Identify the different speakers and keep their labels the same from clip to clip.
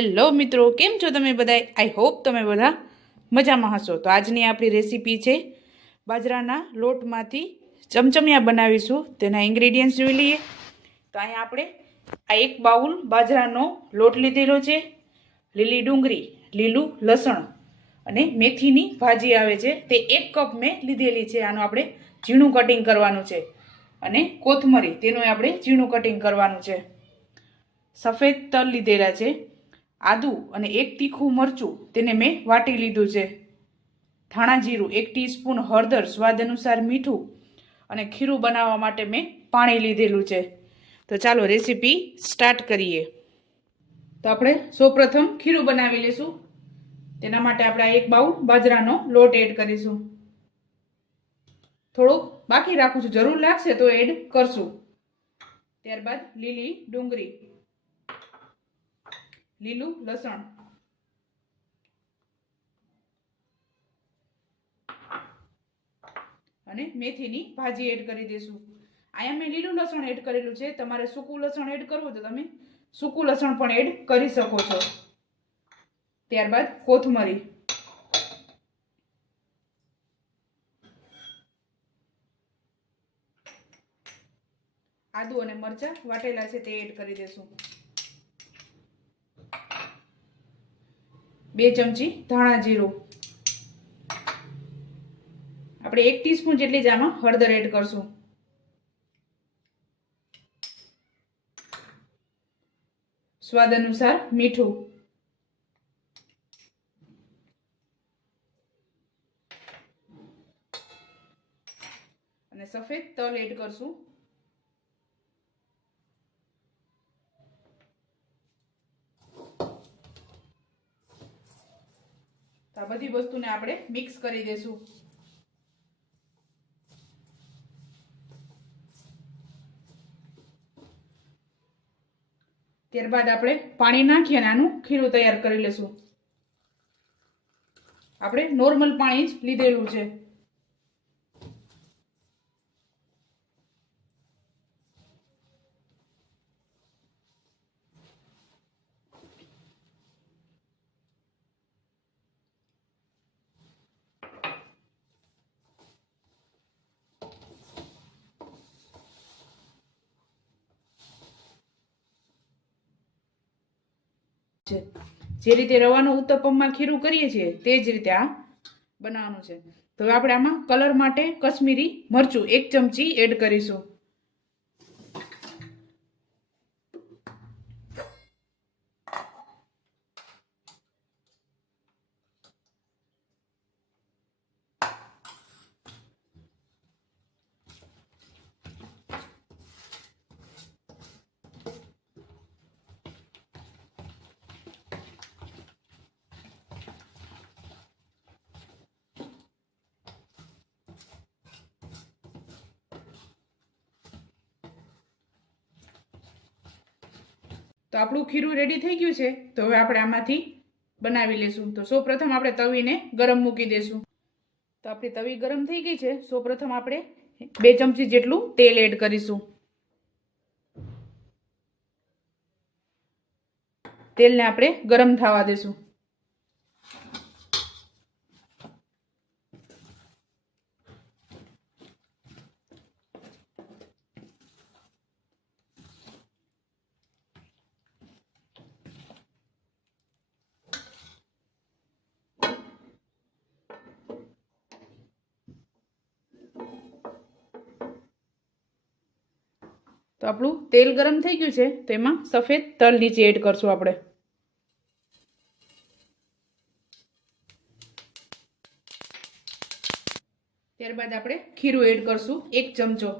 Speaker 1: Hello મિત્રો, કેમ છો તમે બધા આઈ હોપ તમે બધા મજામાં હશો. તો આજની આપણી રેસીપી છે બાજરાના લોટમાંથી ચમચમિયા બનાવીશું. તેના ઇન્ગ્રેડિયન્ટ્સ જોઈ લઈએ. તો અહીંયા આપણે આ એક બાઉલ બાજરાનો લોટ લીધેલો છે, લીલી ડુંગળી, લીલું લસણ અને મેથીની ભાજી આવે છે. તે એક કપ મેં લીધેલી છે. આનું આપણે ઝીણું કટિંગ કરવાનું છે અને કોથમરી, તેનું આપણે ઝીણું કટિંગ કરવાનું છે. સફેદ તલ લીધેલા છે. આદું અને એક તીખું મરચું તેને મેં વાટી લીધું છે. ધાણા જીરું એક ટીસ્પૂન હળદર સ્વાદ અનુસાર મીઠું અને ખીરું બનાવવા માટે મેં પાણી લીધેલું છે. તો ચાલો રેસીપી સ્ટાર્ટ કરીએ. તો આપણે સૌપ્રથમ ખીરું બનાવી લઈશું તેના માટે આપણે એક બાઉલ બાજરાનો લોટ એડ કરીશું. થોડુંક બાકી રાખું છું. જરૂર લાગશે તો એડ કરશું. ત્યારબાદ લીલી ડુંગળી. લીલું લસણ. અને મેથીની ભાજી એડ કરી દઈશું અહીંયા મેં લીલું લસણ એડ કરેલું છે. તમારે સૂકું લસણ એડ કરવું તો તમે સૂકું લસણ પણ એડ કરી શકો છો. ત્યારબાદ કોથમરી. આદુ અને મરચાં વાટેલા છે તે એડ કરી દેશું. બે ચમચી ધાણા જીરું. આપણે એક ટીસ્પૂન જેટલી જ આમાં હળદર એડ કરશું. સ્વાદ અનુસાર મીઠું. અને સફેદ તલ એડ કરશું. બધી વસ્તુને આપણે મિક્સ કરી દઈશું ત્યારબાદ આપણે પાણી નાખી અને આનું ખીરું તૈયાર કરી લેશું. આપણે નોર્મલ પાણી જ લીધેલું છે. છે. જે રીતે રવાનું ઉત્તપમમાં ખીરું કરીએ છીએ, તે જ રીતે આ બનાવવાનું છે. તો હવે આપણે આમાં કલર માટે કશ્મીરી મરચું એક ચમચી એડ કરીશું. તો આપણું ખીરું રેડી થઈ ગયું છે. તો હવે આપણે આમાંથી બનાવી લેશું. તો સૌ પ્રથમ આપણે તવીને ગરમ મૂકી દેશું. તો આપણી તવી ગરમ થઈ ગઈ છે. સૌ પ્રથમ આપણે બે ચમચી જેટલું તેલ એડ કરીશું. તેલને આપણે ગરમ થવા દેશું. તો આપણું તેલ ગરમ થઈ ગયું છે, તો એમાં સફેદ તલ નીચે એડ કરશું આપણે. ત્યારબાદ આપણે ખીરું એડ કરશું, એક ચમચો.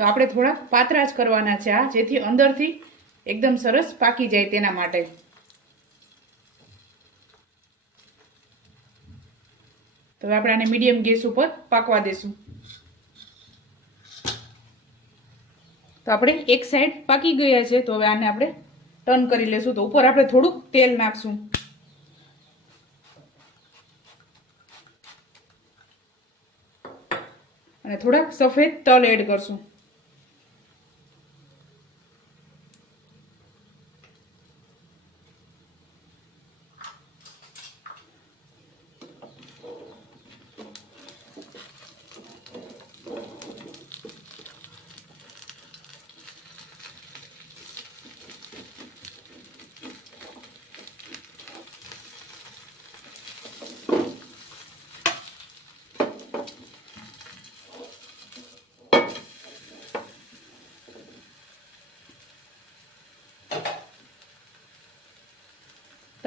Speaker 1: તો આપણે થોડા પાતરા જ કરવાના છે આ, જેથી અંદરથી એકદમ સરસ પાકી જાય તેના માટે. તો આપણે આને મીડિયમ ગેસ ઉપર પાકવા દેશું. તો આપણે એક સાઈડ પાકી ગયા છે, તો હવે આને આપણે ટર્ન કરી લેશું. તો ઉપર આપણે થોડુંક તેલ નાખશું. અને થોડાક સફેદ તલ એડ કરશું.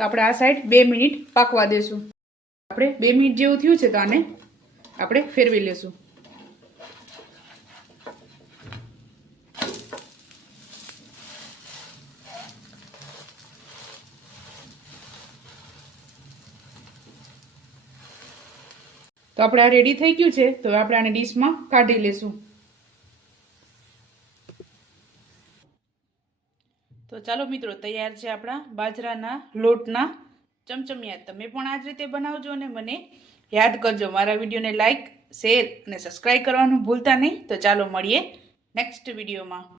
Speaker 1: આપણે આ સાઈડ બે મિનિટ પાકવા દેશું. આપણે બે મિનિટ જેવું થયું છે તો આને આપણે ફેરવી લેશું. તો આપણે આ રેડી થઈ ગયું છે, તો આપણે આને ડીશમાં કાઢી લેશું. ચાલો મિત્રો, તૈયાર છે આપણા બાજરાના લોટના ચમચમિયા. તમે પણ આ જ રીતે બનાવજો અને મને યાદ કરજો. મારા વિડીયોને લાઈક, શેર અને સબસ્ક્રાઈબ કરવાનું ભૂલતા નહીં. તો ચાલો મળીએ નેક્સ્ટ વિડીયોમાં.